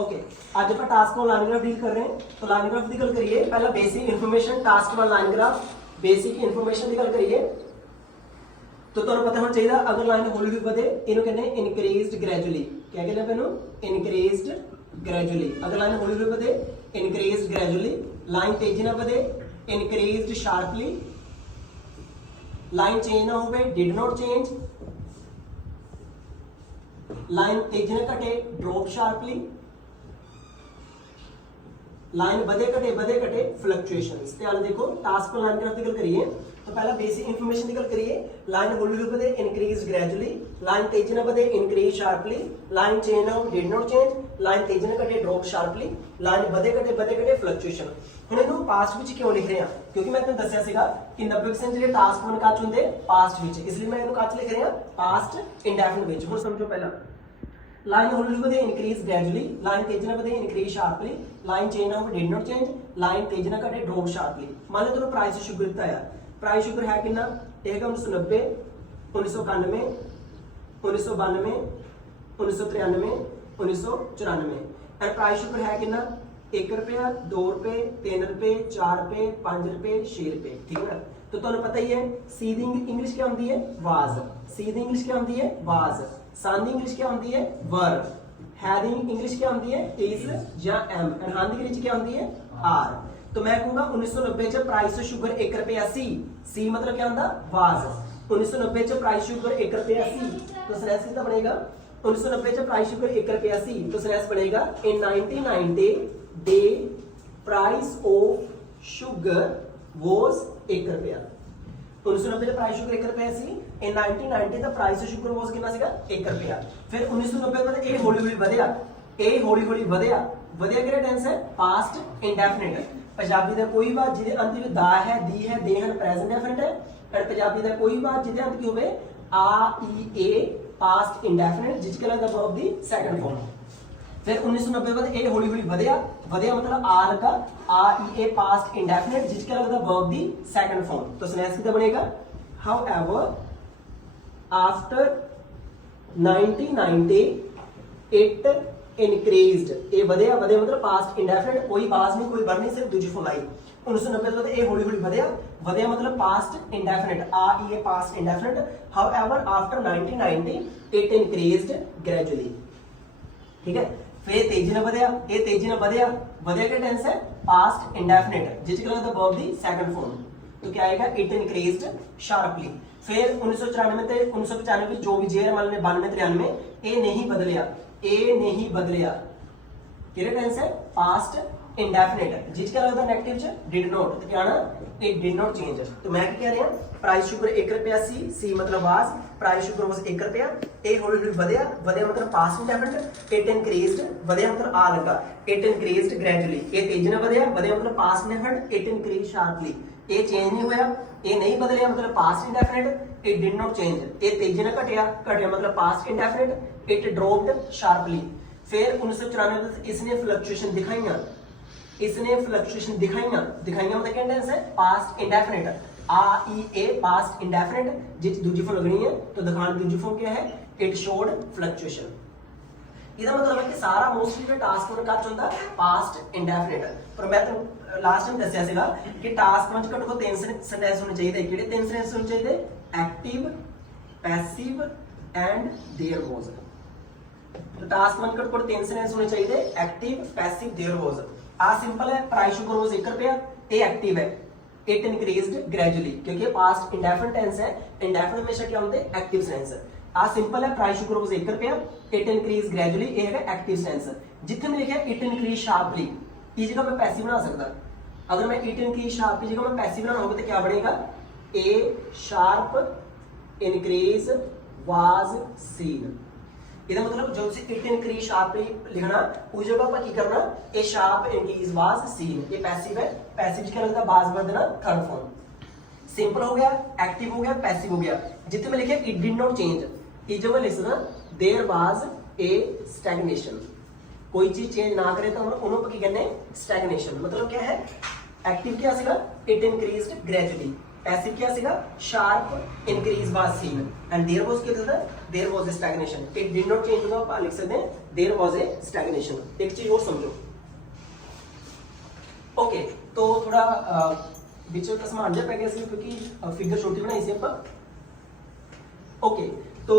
Okay आज आप task और लाइन ग्राफ डील कर रहे हैं तो लाइन ग्राफ की गल करिए पहला बेसिक इन्फॉर्मेशन टास्क वाला लाइन ग्राफ बेसिक इन्फॉर्मेशन की गल करिए तो ਤੁਹਾਨੂੰ ਪਤਾ ਹੋਣਾ ਚਾਹੀਦਾ ਅਗਰ ਲਾਈਨ ਹੌਲੀ ਹੌਲੀ ਵਧੇ ਇਹਨੂੰ ਕਹਿੰਦੇ ਇਨਕਰੀਜ਼ਡ ਗ੍ਰੈਜੂਅਲੀ ਕਿਆ ਕਹਿੰਦੇ ਆਪਾਂ ਇਹਨੂੰ ਇਨਕਰੀਜ਼ਡ ਗ੍ਰੈਜੂਅਲੀ ਅਗਰ ਲਾਈਨ ਹੌਲੀ ਹੌਲੀ ਵਧੇ ਇਨਕਰੀਜ਼ਡ ਗ੍ਰੈਜੂਅਲੀ ਲਾਈਨ ਤੇਜ਼ੀ ਨਾਲ ਵਧੇ ਇਨਕਰੀਜ਼ਡ ਸ਼ਾਰਪਲੀ ਲਾਈਨ ਚੇਂਜ ਨਾ ਹੋਵੇ ਡਿਡ ਨਾਟ ਚੇਂਜ ਲਾਈਨ ਤੇਜ਼ੀ ਨਾਲ ਘਟੇ ਡ੍ਰੌਪ ਸ਼ਾਰਪਲੀ लाइन बढ़े घटे फ्लक्चुएशंस ध्यान देखो टास्क पर लाइन ग्राफ की गल करिए तो पहला बेसिक इंफॉर्मेशन की गल करिए लाइन हौली हौली बढ़े इनक्रीज ग्रेजुअली लाइन तेजी ना बढ़े इनक्रीज शार्पली लाइन चेंज ना हो डिड नॉट चेंज लाइन तेजी ना घटे ड्रॉप शार्पली लाइन बढ़े घटे फ्लक्चुएशन ਹੁਣ ਇਹਨੂੰ ਪਾਸਟ ਵਿੱਚ ਕਿਉਂ ਲਿਖ ਰਹੇ ਹਾਂ ਕਿਉਂਕਿ ਮੈਂ ਤੁਹਾਨੂੰ ਦੱਸਿਆ ਸੀਗਾ ਕਿ 90% ਜਿਹੜੇ ਟਾਸਕ ਹੋਣ ਕੱਚ ਹੁੰਦੇ ਪਾਸਟ ਵਿੱਚ ਇਸ ਲਈ ਮੈਂ ਇਹਨੂੰ ਕੱਚ ਲਿਖ ਰਿਹਾ ਪਾਸਟ ਇੰਡੈਫਿਨਿਟ ਵਿੱਚ ਹੁਣ ਸਮਝੋ ਪਹਿਲਾਂ लाइन हौली हौली बढ़े इंक्रीज ग्रेजुअली लाइन तेजी ना बढ़े इंक्रीज शार्पली लाइन चेंज ना हो डिड नॉट चेंज लाइन तेजी ना घटे ड्रॉप शार्पली मान लो तुहानू प्राइस शुगर दिता है प्राइस शुगर है कितना ये है 1990 1991 1992 1993 1994 एंड प्राइस शुगर है कितना 1 रुपया 2 रुपए 3 रुपए 4 रुपए 5 रुपए 6 रुपए ठीक है तो तुहानू पता ही है सी दी इंग्लिश क्या होती है वाज सी दी इंग्लिश क्या होती है वाज सन दी इंग्लिश क्या होती है वर है दी इंग्लिश क्या होती है इज या एम एंड हां दी इंग्लिश क्या होती है आर तो मैं कहूंगा 1990 च प्राइस शुगर 1 रुपया सी मतलब क्या होता वाज 1990 च प्राइस शुगर 1 रुपया सी तो सरेस कितना बनेगा 1990 च प्राइस शुगर 1 रुपया सी तो सरेस बनेगा इन 1990 the price of sugar was 1 रुपया 1990 ਦਾ ਪ੍ਰਾਈਸ ਸ਼ੂਗਰ 1 ਰੁਪਿਆ ਸੀ in 1990 ਦਾ ਪ੍ਰਾਈਸ ਸ਼ੂਗਰ ਵਾਸ ਕਿੰਨਾ ਸੀਗਾ 1 ਰੁਪਿਆ ਫਿਰ 1990 ਬਾਅਦ ਇਹ ਹੌਲੀ ਹੌਲੀ ਵਧਿਆ ਕਿਹੜਾ ਟੈਂਸ ਹੈ ਪਾਸਟ ਇੰਡੈਫਿਨਿਟ ਪੰਜਾਬੀ ਦਾ ਕੋਈ ਵਾਕ ਜਿਹਦੇ ਅੰਤ ਵਿੱਚ ਦਾ ਹੈ ਦੀ ਹੈ ਦੇ ਹਨ ਪ੍ਰੈਜ਼ੈਂਟ ਡੈਫਿਨਿਟ ਹੈ ਪਰ ਪੰਜਾਬੀ ਦਾ ਕੋਈ ਵਾਕ ਜਿਹਦੇ ਅੰਤ ਕੀ ਹੋਵੇ ਆ ਈ ਏ ਪਾਸਟ ਇੰਡੈਫਿਨਿਟ ਜਿਸ ਕਲਾ ਦਾ ਵਰਬ ਦੀ ਸੈਕੰਡ ਫਾਰਮ फिर 1990 बाद ए हौली हौली ਵਧਿਆ मतलब आ लगा आ ई ए पास्ट इंडेफिनिट जिसका लगता वर्ब दी सेकंड फॉर्म तो स्लैश कितना बनेगा हाउएवर आफ्टर 1990 इट इंक्रीज्ड ए ਵਧਿਆ मतलब पास्ट इंडेफिनिट कोई बाज नहीं कोई वर्ब नहीं सिर्फ दूसरी फॉर्म आई 1990 बाद ए हौली हौली ਵਧਿਆ मतलब पास्ट इंडेफिनिट आ ई ए past indefinite however after 1990 it increased gradually ठीक है फिर तेजी ना बढ़िया ये तेजी ना बढ़िया क्या टेंस है पास्ट इंडेफिनिट जिसका लगता वर्ब दी सेकंड फॉर्म तो क्या आएगा इट इंक्रीज्ड शार्पली फिर 1994 ते 1995 जो भी जे मान ने 92 93 ये नहीं बदलिया किहड़ा टेंस है पास्ट इंडेफिनिट जिसका लगता नेगेटिव च डिड नॉट तो क्या आना इट डिड नॉट चेंज तो मैं क्या कह रहा हूं प्राइस शुगर 1 रुपया सी मतलब वाज प्राइस शुगर वाज 1 रुपया ए हौली हौली ਵਧਿਆ मतलब पास्ट इंडेफिनिट इट इंक्रीज्ड ਵਧਿਆ मतलब आ लगा इट इंक्रीज्ड ग्रेजुअली ये तेजी ਨਾਲ ਵਧਿਆ मतलब past indefinite it increase sharply ये चेंज नहीं होया ये नहीं बदलिया मतलब past indefinite it did not change ये तेजी ਨਾਲ घटिया मतलब past indefinite it dropped sharply फिर 1994 में इसने फ्लक्चुएशन दिखाईयां मतलब क्या टेंस है पास्ट इंडेफिनिट आ ई ए पास्ट इंडेफिनिट जिस दूसरी फॉर्म लगनी है तो दिखाने की दूसरी फॉर्म क्या है इट शोड फ्लक्चुएशन इसका मतलब है कि सारा मोस्टली जो टास्क होना कच होता है पास्ट इंडेफिनिट पर मैं तो लास्ट टाइम दस्या सीगा कि टास्क में घੱਟੋ ਘੱਟ 3 सेंटेंस होने चाहिए किहड़े 3 सेंटेंस होने चाहिए active passive and there was तो टास्क में घੱਟੋ ਘੱਟ 3 सेंटेंस होने चाहिए एक्टिव पैसिव देयर वाज आ सिंपल है प्राइस शुगर वाज 1 रुपया ये एक्टिव है इट इंक्रीज्ड ग्रेजुअली क्योंकि पास्ट इंडेफिनिट टेंस है इंडेफिनिट हमेशा क्या होते हैं एक्टिव सेंस आ सिंपल है प्राइस शुगर वाज 1 रुपया इट इंक्रीज ग्रेजुअली ये है एक्टिव सेंस जिथे मैं लिखा इट इंक्रीज शार्पली इस जगह मैं पैसिव बना सकता अगर मैं इट इंक्रीज शार्पली जगह मैं पैसिव बनाना होगा तो क्या बनेगा ए शार्प इंक्रीज वाज सीन इसका मतलब जो इट इंक्रीज शार्पली लिखना उस जगह पर की करना ए शार्प इंक्रीज वाज सीन ये पैसिव है पैसिव क्या लगता है बाज बदलना थर्ड फॉर्म सिंपल हो गया एक्टिव हो गया पैसिव हो गया जितने में लिखे इट डिड नॉट चेंज इस जगह लिख सकना देयर वाज ए स्टैग्नेशन कोई चीज चेंज ना करे तो हम उन्होंने की कहने स्टैग्नेशन मतलब क्या है एक्टिव क्या सीगा इट इंक्रीज्ड ग्रेजुअली पैसिव क्या सीगा sharp increase was seen and there was क्या था there was a stagnation it did not change होगा आप लिख सकते हैं देयर वाज ए स्टैग्नेशन। एक चीज और समझो ओके तो थोड़ा बीच में समान जा पै गया सी क्योंकि फिगर छोटी बनाई सी ਆਪਾਂ ओके तो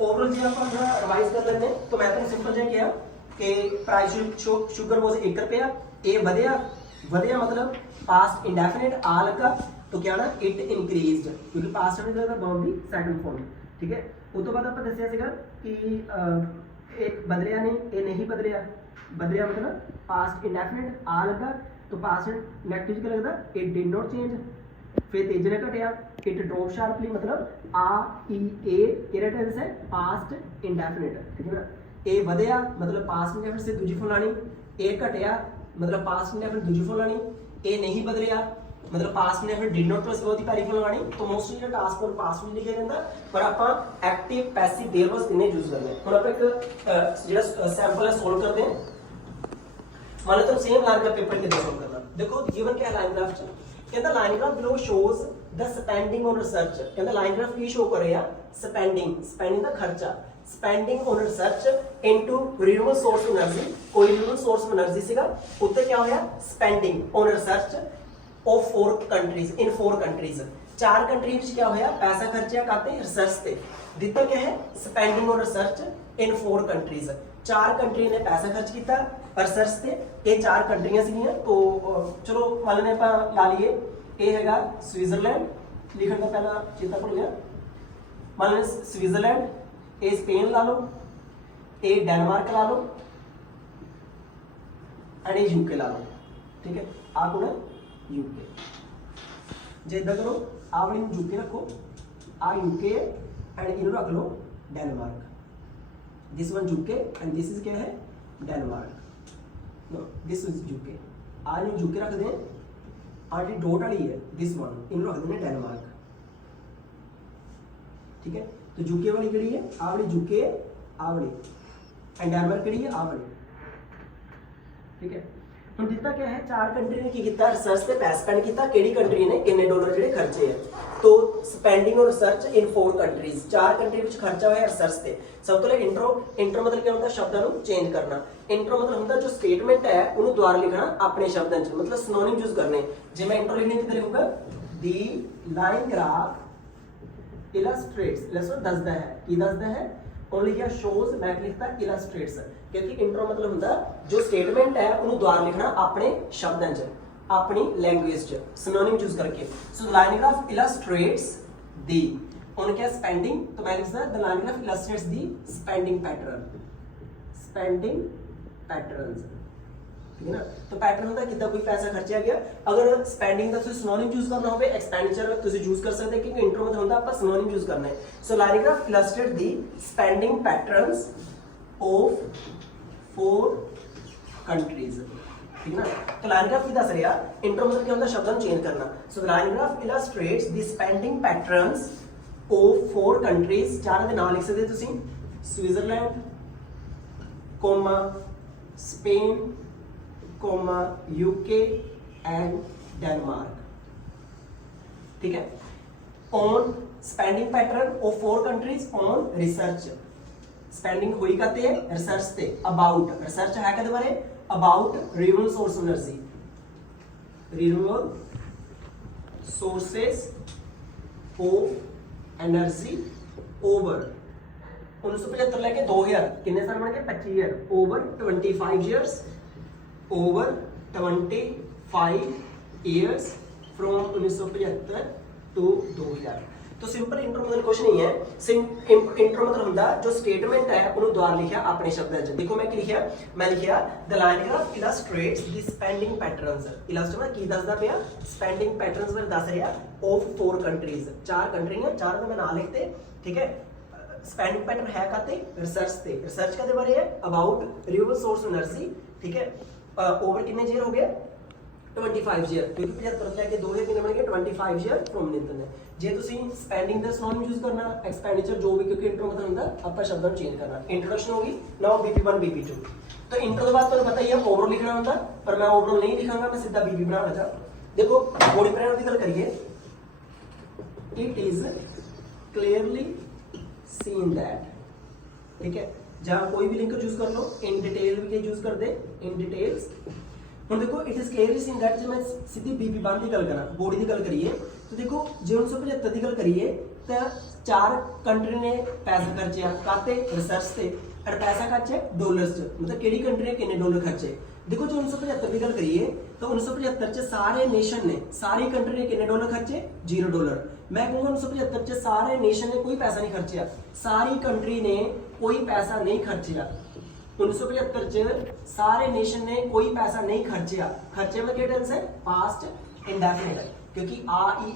ओवरऑल जी आप थोड़ा रिवाइज कर लेते हैं तो मैं तो सिंपल जिहा किया कि प्राइस शुगर वाज 1 रुपया ए ਵਧਿਆ मतलब पास्ट इंडेफिनिट आ लगा तो क्या ना इट इंक्रीज्ड क्योंकि पास्ट में जो वर्ब दी सेकंड फॉर्म ठीक है। उस तो बाद ਆਪਾਂ ਦੱਸਿਆ ਸੀਗਾ कि एक बदलिया नहीं बदलिया मतलब पास्ट इंडेफिनिट आ लगा तो पास्ट नेगेटिव क्या लगदा इट डिड नॉट चेंज फिर तेजी ने घटिया इट ड्रॉप शार्पली मतलब आ ई ए केड़ा टेंस है पास्ट इंडेफिनिट ठीक है ना। ए ਵਧਿਆ मतलब पास्ट इंडेफिनिट से दूसरी फॉर्म लानी ए घटिया मतलब पास्ट इंडेफिनिट दूसरी फॉर्म लानी ए नहीं बदलिया मतलब past indefinite did not plus बहुत ही पहली फॉर्म लगानी तो मोस्टली जो टास्क फॉर पास्ट में लिखा ਜਾਂਦਾ पर ਆਪਾਂ एक्टिव पैसिव देयर वाज ਤਿੰਨੇ ਯੂਜ਼ ਕਰਨੇ ਹੁਣ ਆਪਾਂ ਇੱਕ ਜਿਹੜਾ ਸੈਂਪਲ ਹੈ ਸੋਲਵ ਕਰਦੇ ਹਾਂ। मान लो तुम सेम लाइन का पेपर कितना सॉल्व करना देखो गिवन क्या है लाइन ग्राफ कहता line graph below shows the spending on research कहता लाइन ग्राफ की शो कर रहा स्पेंडिंग दा खर्चा spending on research into renewable source of energy कोई रिन्यूएबल सोर्स ऑफ एनर्जी सीगा उत्ते क्या होया spending on research of 4 countries in 4 countries 4 country which क्या होया पैसा खर्चा करते रिसर्च पे दिता क्या है spending on research in 4 countries 4 country ने पैसा खर्च किया रिसर्च से ये 4 कंट्रियां सीगियां तो चलो मान लेने ਆਪਾਂ ਲਾ ਲਈਏ ਇਹ ਹੈਗਾ स्विट्जरलैंड लिखण ਦਾ ਪਹਿਲਾ ਚੇਤਾ ਭੁੱਲ ਗਿਆ मान लो स्विट्जरलैंड ਇਹ स्पेन ਲਾ ਲਓ ਇਹ डेनमार्क ਲਾ ਲਓ एंड ਇਹ यूके ला लो ठीक है आ कौन है यूके ਜੇ ਇਦਾਂ ਕਰੋ ਆ ਵਾਲੀ ਨੂੰ यूके ਰੱਖੋ आ यूके एंड ਇਹਨੂੰ ਰੱਖ ਲਓ Denmark this one UK and this is क्या है Denmark no this is UK आज हम यूके रख दें आर डी डॉट वाली है दिस वन इन रख दें डेनमार्क ठीक है। तो यूके वाली केड़ी है आ वाली यूके आ वाली एंड डेनमार्क केड़ी है आ वाली ठीक है। ਹੁਣ ਦਿੱਤਾ क्या है 4 कंट्री ने की ਕੀਤਾ ਰਿਸਰਚ ਤੇ ਪੈਸਾ ਸਪੈਂਡ ਕੀਤਾ ਕਿਹੜੀ ਕੰਟਰੀ ਨੇ ਕਿੰਨੇ ਡਾਲਰ ਜਿਹੜੇ ਖਰਚੇ ਆ तो स्पेंडिंग और रिसर्च इन 4 कंट्रीज 4 कंट्री ਵਿੱਚ ਖਰਚਾ ਹੋਇਆ ਰਿਸਰਚ ਤੇ ਸਭ ਤੋਂ ਪਹਿਲੇ ਇੰਟਰੋ ਮਤਲਬ ਕੀ ਹੁੰਦਾ ਸ਼ਬਦਾਂ ਨੂੰ ਚੇਂਜ ਕਰਨਾ ਇੰਟਰੋ ਮਤਲਬ ਹੁੰਦਾ ਜੋ ਸਟੇਟਮੈਂਟ ਹੈ ਉਹਨੂੰ ਦੁਬਾਰਾ ਲਿਖਣਾ ਆਪਣੇ ਸ਼ਬਦਾਂ 'ਚ ਮਤਲਬ ਸਿਨੋਨਿਮ ਯੂਜ਼ ਕਰਨੇ ਜੇ ਮੈਂ ਇੰਟਰੋ ਲਿਖਣੀ ਕਿੱਦਾਂ ਲਿਖੂੰਗਾ ਦੀ ਲਾਈਨ ਗ੍ਰਾਫ ਇਲਸਟ੍ਰੇਟਸ ਦੱਸਦਾ ਹੈ ਕੀ ਦੱਸਦਾ ਹੈ और लिखा शोज मैं लिखता इलस्ट्रेट्स क्योंकि इंट्रो मतलब ਹੁੰਦਾ जो स्टेटमेंट है ਉਹਨੂੰ ਦੁਬਾਰਾ ਲਿਖਣਾ ਆਪਣੇ ਸ਼ਬਦਾਂ 'ਚ अपनी लैंग्वेज सिनोनिम यूज करके so the line graph illustrates the उन्होंने क्या स्पेंडिंग तो मैं लिखता the line graph illustrates the spending patterns ठीक है ना। तो पैटर्न होता है कितना कोई पैसा खर्चा गया अगर स्पेंडिंग का तुम सिनोनिम यूज करना हो एक्सपेंडिचर तुम यूज कर सकते क्योंकि इंट्रो में होता है सिनोनिम यूज करना है सो line graph illustrate the spending patterns of 4 countries ठीक है ना। तो लाइन ग्राफ की दस रहा इंट्रो मतलब क्या होता है शब्द चेंज करना so line graph illustrates the spending patterns of 4 countries चार दे नाम लिख सकते तुसी Switzerland comma Spain comma UK and Denmark ठीक है। On spending pattern of 4 countries on research spending हुई करते हैं रिसर्च से अबाउट रिसर्च है कहते बारे about renewable source of energy renewable sources of energy over 1975 लेके 2000 कितने साल बन गए 25 year over 25 years over 25 years from 1975 to 2000 तो सिंपल इंट्रो मतलब कुछ नहीं है इंट्रो मतलब ਹੁੰਦਾ जो स्टेटमेंट है ਉਹਨੂੰ ਦੁਬਾਰਾ ਲਿਖਿਆ ਆਪਣੇ ਸ਼ਬਦਾਂ 'ਚ ਦੇਖੋ ਮੈਂ ਕੀ ਲਿਖਿਆ ਮੈਂ ਲਿਖਿਆ the line graph illustrates the spending patterns illustrate ਕੀ ਦੱਸਦਾ ਪਿਆ स्पेंडिंग पैटर्न्स ਬਾਰੇ ਦੱਸ ਰਿਹਾ ऑफ 4 कंट्रीज 4 कंट्रीਆਂ ਚਾਰ ਦਾ ਮੈਂ ਨਾਮ ਲਿਖਤੇ ठीक है। स्पेंडिंग पैटर्न है कहते रिसर्च का बारे है अबाउट रिन्यूएबल सोर्स एनर्जी ठीक है। ओवर कितने ईयर हो गया 25 ईयर क्योंकि 75 लेके 2000 कितने बन गए 25 ईयर फ्रॉम नितन है जे ਤੁਸੀਂ स्पेंडिंग ਦਾ सिनोनिम यूज करना एक्सपेंडिचर जो भी क्योंकि इंट्रो मतलब ਹੁੰਦਾ ਆਪਾਂ ਸ਼ਬਦਾਂ ਨੂੰ ਚੇਂਜ ਕਰਨਾ इंट्रोडक्शन होगी नाउ BP1 BP2 तो इंट्रो के बाद ਤੁਹਾਨੂੰ पता ही है ओवरऑल लिखना ਹੁੰਦਾ पर मैं ओवरऑल नहीं लिखांगा मैं सीधा BP बनाना चाह देखो बॉडी पैरामीटर की गल करिए it is clearly seen that, ठीक है, जहां कोई भी लिंक चूज कर लो, इन डिटेल भी चूज कर दे, इन डिटेल्स। ਹੁਣ देखो it is clearly seen that ਜੇ ਮੈਂ ਸਿੱਧੀ ਬੀਬੀ ਬੰਦ ਦੀ ਗੱਲ ਕਰਾਂ, ਬੋਡੀ ਦੀ ਗੱਲ ਕਰੀਏ तो देखो ਜੇ 1975 ਦੀ ਗੱਲ ਕਰੀਏ ਤਾਂ 4 ਕੰਟਰੀ ਨੇ ਪੈਸਾ ਖਰਚਿਆ ਕਾਤੇ ਰਿਸਰਚ ਤੇ, और पैसा खर्चे डॉलर्स च, मतलब केड़ी कंट्री ने कितने डॉलर खर्चे। देखो जो 1975 की गल करिए तो 1975 च सारे नेशन ने, सारी कंट्री ने कितने डॉलर खर्चे, $0। मैं कहूँगा 1975 च सारे नेशन ने कोई पैसा नहीं खर्चिया, सारी कंट्री ने कोई पैसा नहीं खर्चिया। 1975 च सारे नेशन ने कोई पैसा नहीं खर्चिया। खर्चे में क्या टेंस है, पास्ट इंडेफिनिट है, क्योंकि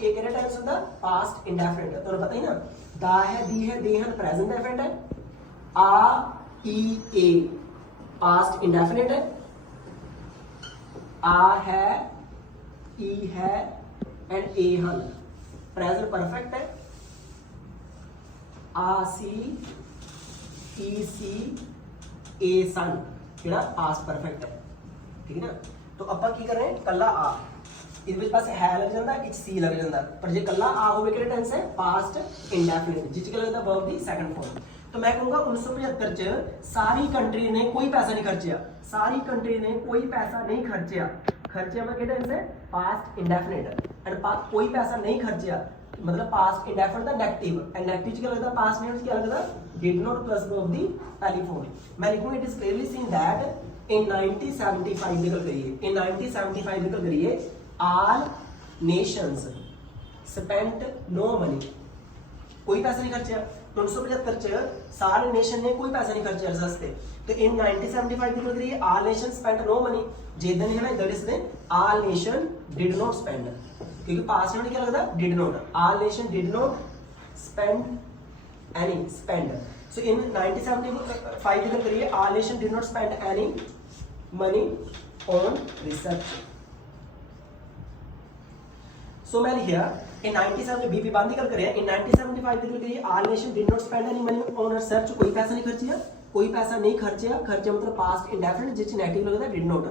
ए केड़ा टेंस होता, पास्ट इंडेफिनिट। तो पता ही ना, दा है, दी है, दे हैं, प्रेजेंट डेफिनिट है, ए पास्ट इंडेफिनिट है, आ है, ई है एंड ए हन प्रेजेंट परफेक्ट है, आ सी, ई सी, ए सन केड़ा पास्ट परफेक्ट है, ठीक है ना। तो ਆਪਾਂ ਕੀ ਕਰ ਰਹੇ ਹਾਂ, ਕੱਲਾ ਆ ਇਹਦੇ ਵਿੱਚ ਪਾਸੇ ਹੈ ਲੱਗ ਜਾਂਦਾ, ਇੱਕ ਸੀ ਲੱਗ ਜਾਂਦਾ, ਪਰ ਜੇ ਕੱਲਾ ਆ ਹੋਵੇ ਕਿਹੜਾ ਟੈਂਸ ਹੈ, ਪਾਸਟ ਇੰਡੈਫਿਨਿਟ, ਜਿਸ ਚ ਲੱਗਦਾ ਵਰਬ ਦੀ ਸੈਕੰਡ ਫॉर्म। तो मैं कहूँगा 1975 च सारी कंट्री ने कोई पैसा नहीं खर्चिया, सारी कंट्री ने कोई पैसा नहीं खर्चिया। खर्चे में क्या टेंस है, पास्ट इंडेफिनिट, एंड कोई पैसा नहीं खर्चिया मतलब पास्ट इंडेफिनिट दा नेगेटिव, एंड नेगेटिव क्या लगता, पास्ट में क्या लगता, डिड नॉट प्लस वर्ब दी पहली फॉर्म। मैं लिखूंगा it is clearly seen that in 1975 की गल करिए, इन 1975 की गल करिए, all nations spent no money, कोई पैसा नहीं खर्चिया। 1975 च सारे नेशन ने कोई पैसा नहीं खर्चिया रिसर्च पे। तो इन 1975 की गल करिए, all nation spent no money, जेदन है ना इधर इसने all nation did not spend, क्योंकि पास्ट में क्या लगता, did not, all nation did not spend any, spend. So in 1975 की गल करिए, all nation did not spend any money on research. So मैं लिखा in 97 बीपी बांध की गल करें, in 1975 की गल करिए, all nation did not spend any money on research, कोई पैसा नहीं खर्चिया, कोई पैसा नहीं खर्चिया। खर्चा मतलब पास्ट इंडेफिनिट जिस नेगेटिव लगता है, did not.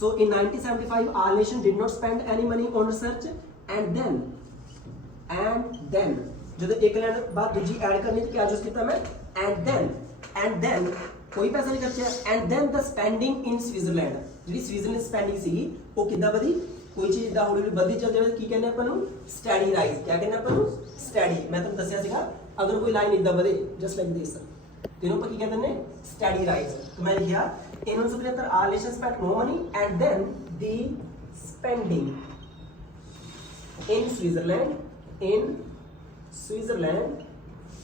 So in 1975 all nation did not spend any money on research, and then जब एक लाइन बाद दूसरी ऐड करनी तो क्या यूज किया मैं, एंड देन कोई पैसा नहीं खर्चिया, and then the spending in Switzerland, जी स्विट्जरलैंड स्पेंडिंग सी वो किदा वधी, कोई चीज इदा हौली हौली बढ़ती चल जाए की कहने अपन स्टडी राइज, क्या कहने अपन स्टडी। मैं तुम दसिया सीगा अगर कोई लाइन इदा बढ़े जस्ट लाइक दिस, तीनों पर की कहते हैं स्टडी राइज। तो मैं लिखा in 1975 all nation spent no money and then the spending in Switzerland,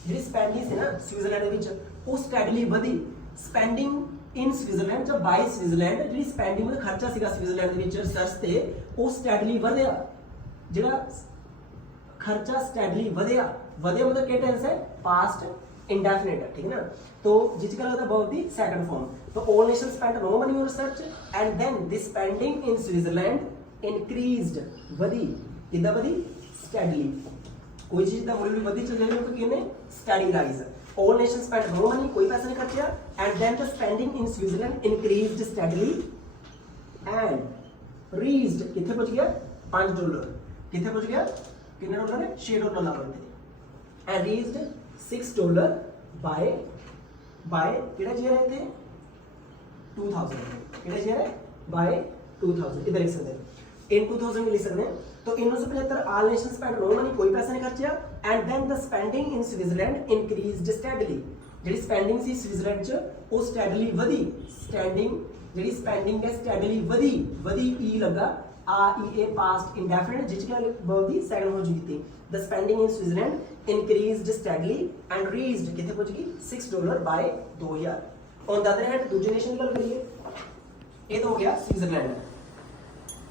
जी स्पेंडिंग थी ना स्विट्जरलैंड विच वो स्टडीली बढ़ी, स्पेंडिंग इन स्विट्जरलैंड जब बाय स्विट्जरलैंड जी स्पेंडिंग मतलब खर्चा सीगा स्विट्जरलैंड दे विच रिसर्च ते वो स्टडीली ਵਧਿਆ, ਜਿਹੜਾ खर्चा स्टडीली ਵਧਿਆ मतलब क्या टेंस है, पास्ट इंडेफिनिट है, ठीक है ना। तो जिसका लगता है वर्ब दी सेकंड फॉर्म। तो all nation spent no money on research and then the spending in Switzerland increased, ਵਧੀ किदा ਵਧੀ, स्टडीली, कोई चीज दा हौली ਵਧੀ चल जाए तो कहने study rise. All nations spent no money, कोई पैसा नहीं खर्चा, and then the spending in Switzerland increased steadily and reached कितने पहुंच गया, $5, कितने पहुंच गया, कितने डॉलर है, $6 ला थे, and reached $6 by कितना जी रहे थे 2000, कितना जी रहे by 2000, इधर लिख सकते हैं, in 2000 लिख सकते हैं। तो in 1975 all nation spent no money, कोई पैसा नहीं खर्चा, and then the spending in Switzerland increased steadily, ਜਿਹੜੀ स्पेंडिंग सी स्विट्जरलैंड ਚ ਉਹ स्टडीली ਵਧੀ, स्टैंडिंग ਜਿਹੜੀ स्पेंडिंग है स्टडीली ਵਧੀ ई लगा ए पास्ट इंडेफिनिट जिस क्या वर्ब दी सेकंड हो चुकी थी। The spending in Switzerland increased steadily and reached कितने पहुंच गई, $6 by 2000। On the other hand दूसरे नेशन की गल करिए, ये तो हो गया स्विट्जरलैंड।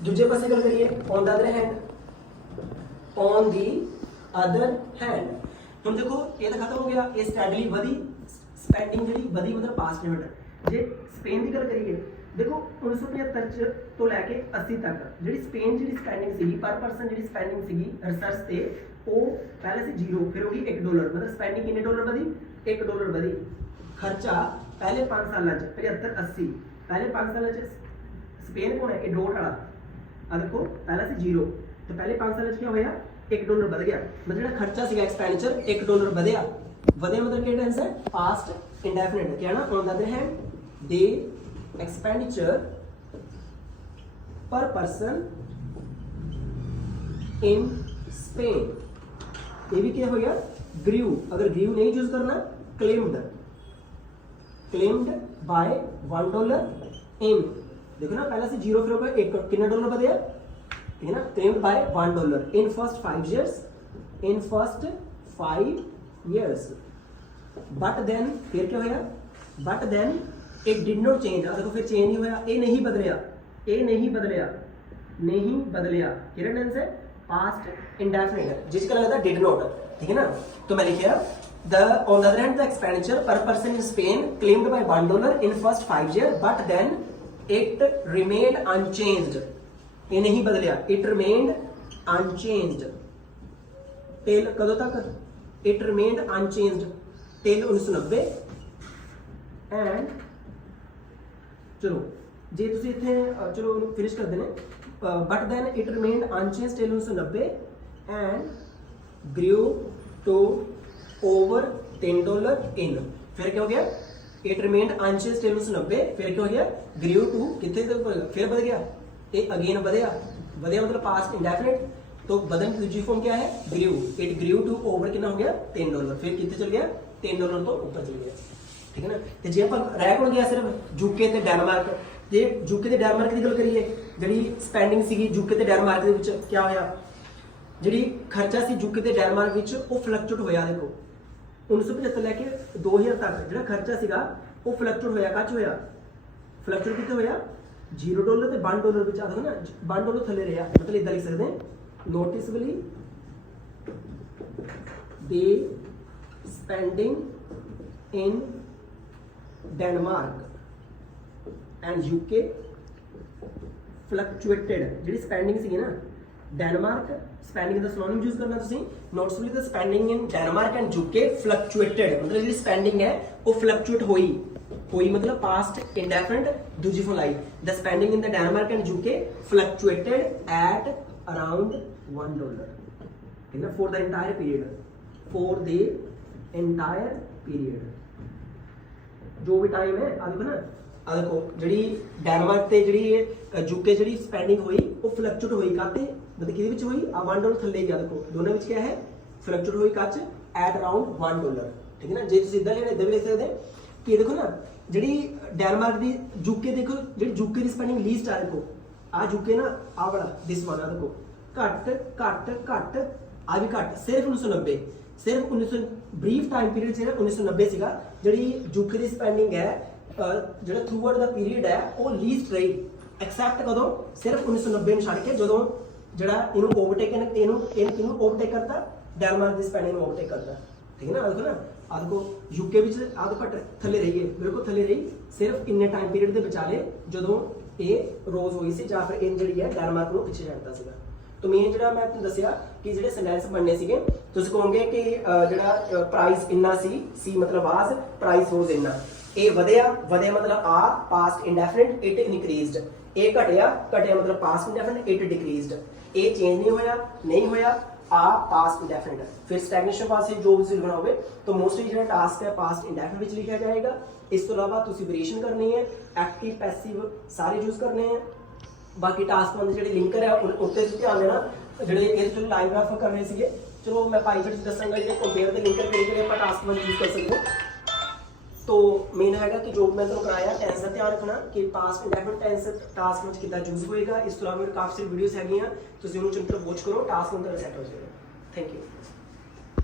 दूसरे पासे गल करिए on the other hand, on the other hand हम देखो ये तो खत्म हो गया, ये स्टडीली ਵਧੀ, स्पेंडिंग ਜਿਹੜੀ ਵਧੀ मतलब पास्ट पेमेंट। जे स्पेन की गल करिए देखो 1975 ਤੋਂ ਲੈ ਕੇ 80 ਤੱਕ ਜਿਹੜੀ ਸਪੇਨ ਜਿਹੜੀ ਸਪੈਂਡਿੰਗ ਸੀਗੀ ਪਰ ਪਰਸਨ ਜਿਹੜੀ ਸਪੈਂਡਿੰਗ ਸੀਗੀ ਰਿਸਰਚ ਤੇ ਉਹ ਪਹਿਲੇ ਸੀ 0 ਫਿਰ ਹੋ ਗਈ $1 मतलब ਸਪੈਂਡਿੰਗ ਕਿੰਨੇ ਡਾਲਰ ਵਧੀ, $1 ਵਧੀ। ਖਰਚਾ ਪਹਿਲੇ 5 ਸਾਲਾਂ ਚ 75 80 ਪਹਿਲੇ 5 ਸਾਲਾਂ ਚ ਸਪੇਨ ਕੋਲ ਹੈ ਇਹ ਡੋਟ ਵਾਲਾ ਆ देखो पहला से 0 तो पहले 5 साल क्या होया $1 वध गया, मतलब ਜਿਹੜਾ ਖਰਚਾ ਸੀਗਾ ਐਕਸਪੈਂਡੀਚਰ $1 ਵਧਿਆ। ਵਧਿਆ ਮਤਲਬ ਕਿਹੜਾ ਟੈਂਸ ਹੈ? ਪਾਸਟ ਇੰਡੈਫਿਨਿਟ। क्या ना on the other hand the expenditure per person in Spain, ये भी क्या हो गया? grew। अगर grew नहीं यूज करना, claimed by $1 in। देखो ना पहला से 0 फिर होगा 1, कितना डॉलर बढ़ गया? ठीक है ना, claimed by $1 in first 5 years, in first 5 years। but then फिर क्या होया? but then it did not change। देखो फिर चेंज नहीं होया, ये नहीं बदलिया, ये नहीं बदलिया, नहीं बदलिया। कितना टेंस है? पास्ट इंडेफिनिट, जिसका लगता है डिड नॉट। ठीक है ना, तो मैं लिखिया the on the other hand the expenditure per person in Spain claimed by $1 in first 5 years, but then it remained unchanged। ये नहीं बदलिया, it remained unchanged till कदों तक? it remained unchanged till 1990। एंड चलो जे तुसी इत्थे चलो फिनिश कर देने, but then it remained unchanged till 1990 and grew to over $10 in. फिर क्या हो गया? इट रिमेन्ड अनचेंज्ड टिल 1990, फिर क्या हो गया? ग्रू टू कितने तक फिर बढ़ गया, ये अगेन बढ़िया। बढ़िया मतलब पास्ट इंडेफिनिट, तो बदन की दूसरी फॉर्म क्या है? ग्रू। इट ग्रू टू ओवर कितना हो गया? $10, फिर कितने चल गया? $10 तो ऊपर चल गया। ठीक है ना, ਤੇ ਜੇ ਆਪਾਂ ਰਹਿ ਕੋਣ ਗਿਆ ਸਿਰਫ ਯੂਕੇ ਤੇ ਡੈਨਮਾਰਕ। ਜੇ ਯੂਕੇ ਤੇ ਡੈਨਮਾਰਕ ਦੀ ਗੱਲ ਕਰੀਏ, ਜਿਹੜੀ ਸਪੈਂਡਿੰਗ ਸੀਗੀ ਯੂਕੇ ਤੇ ਡੈਨਮਾਰਕ ਦੇ ਵਿੱਚ ਕੀ ਹੋਇਆ? ਜਿਹੜੀ ਖਰਚਾ ਸੀ ਯੂਕੇ ਤੇ ਡੈਨਮਾਰਕ ਵਿੱਚ ਉਹ ਫਲਕਚੁਏਟ ਹੋਇਆ। ਦੇਖੋ 1975 ਲੈ ਕੇ 2000 ਤੱਕ ਜਿਹੜਾ ਖਰਚਾ ਸੀਗਾ ਉਹ ਫਲਕਚੁਏਟ ਹੋਇਆ। ਕੱਚ ਹੋਇਆ ਫਲਕਚੁਏਟ ਕਿੱਥੇ ਹੋਇਆ? $0 ਤੇ $1 ਵਿੱਚ। ਆ ਦੇਖੋ ਨਾ $1 ਥੱਲੇ ਰਿਹਾ, ਮਤਲਬ ਇਦਾਂ ਲਿਖ ਸਕਦੇ ਹਾਂ, noticeably the spending in Denmark and UK fluctuated. जी स्पेंडिंग सी ना डेनमार्क स्पेंडिंग का सिनोनिम यूज करना तुसी, noticeably the spending in Denmark and UK fluctuated, मतलब जी स्पेंडिंग है वो फ्लक्चुएट हुई मतलब पास्ट इंडेफिनिट दूजी फॉर्म लाई। The spending in the Denmark and UK fluctuated at around $1। ठीक है, for the entire period, for the entire period जो भी टाइम है। आ देखो ना, आ देखो जी डेनमार्क ते जी यूके जी स्पेंडिंग हुई वो फ्लक्चुएट हुई काते, मतलब कि हुई आ $1 थले गया। देखो दोनों में क्या है? फ्लक्चुएट हुई कच एट अराउंड $1। ठीक है ना, जे तुसीं इदां लेना इदां भी लिख सकदे कि देखो ना जी डेनमार्क दी यूके, देखो जी यूके दी स्पेंडिंग लीस्ट आ। देखो आ यूके ना आ वाला दिस वन, आ देखो घट घट घट, आ भी घट, सिर्फ 1990, सिर्फ 1900 ब्रीफ टाइम पीरियड से 1990 सीगा जी यूके की स्पेंडिंग है जो थ्रू आउट द पीरियड है वो लीस्ट रही, एक्सैप्ट कदों? सिर्फ 1990 छड़ के जो जरा इनू ओवरटेक ओवरटेक करता डेनमार्क की स्पेंडिंग ओवरटेक करता। ठीक है ना, देखो ना आ देखो यूके आ तो घट थले रही है, बिल्कुल थले रही, सिर्फ इन्ने टाइम पीरियड के विचाले जो ये रोज हुई सी या फिर इन जी है डेनमार्क को पिछे छड्डता सीगा। तो मेन जो मैं दसिया कि जो सेंटेंस बनने सीगे, तुसीं कहोगे कि जो प्राइस इन्ना सी मतलब वाज, प्राइस वाज इन्ना, ए वधिया मतलब आ पास्ट इंडेफिनिट, इट इनक्रीज्ड, ए घटिया मतलब past indefinite, it decreased, A change नहीं होया आ पास्ट इंडेफिनिट। फिर स्टैग्नेशन पास जो भी लिखना होवे तो मोस्टली जो टास्क है पास्ट इंडेफिनिट विच लिखा जाएगा। इस तो अलावा तुसीं वेरिएशन करनी है, एक्टिव पैसिव सारे यूज करने हैं। बाकी टास्क वन जो लिंकर है उत्ते ध्यान देना, जो लाइन ग्राफ करने से चलो मैं पाइवट दसांगा जो कंपेयर के लिंकर करिए आप टास्क वन यूज कर सकते हो। तो मेन है कि जो मैं तुम कराया टेंस का ध्यान रखना कि पास्ट इंडेफिनिट टेंस टास्क में कितना यूज होएगा। इस तरह मेरे काफ़ी सारी वीडियोस है, तुम उन्होंने वॉच करो, टास्क अंदर सैट हो जाएगा। Thank you.